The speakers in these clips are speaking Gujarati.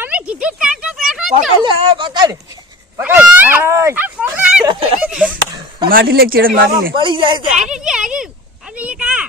તમે કીધું તાર તો બેઠો જ પકડ. લે પકડ. પકડ. માટી લે ચેડે માટી લે. પડી જાય છે. હરી જી, હરી. આ.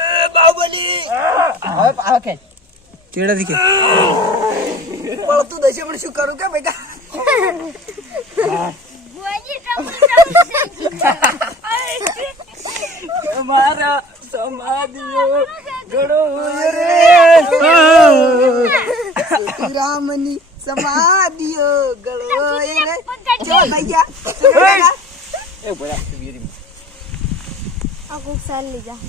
એ બાહુબલી. હવે ખેંચ. ચેડા થી પડતું દશે પણ શું કરું કે બેટા? મારા સમાધિયો ગળો રે રામની સમાધિયો ગળો એને. પકડ ચો શું એ બોલા આ કોક સાલ લીધા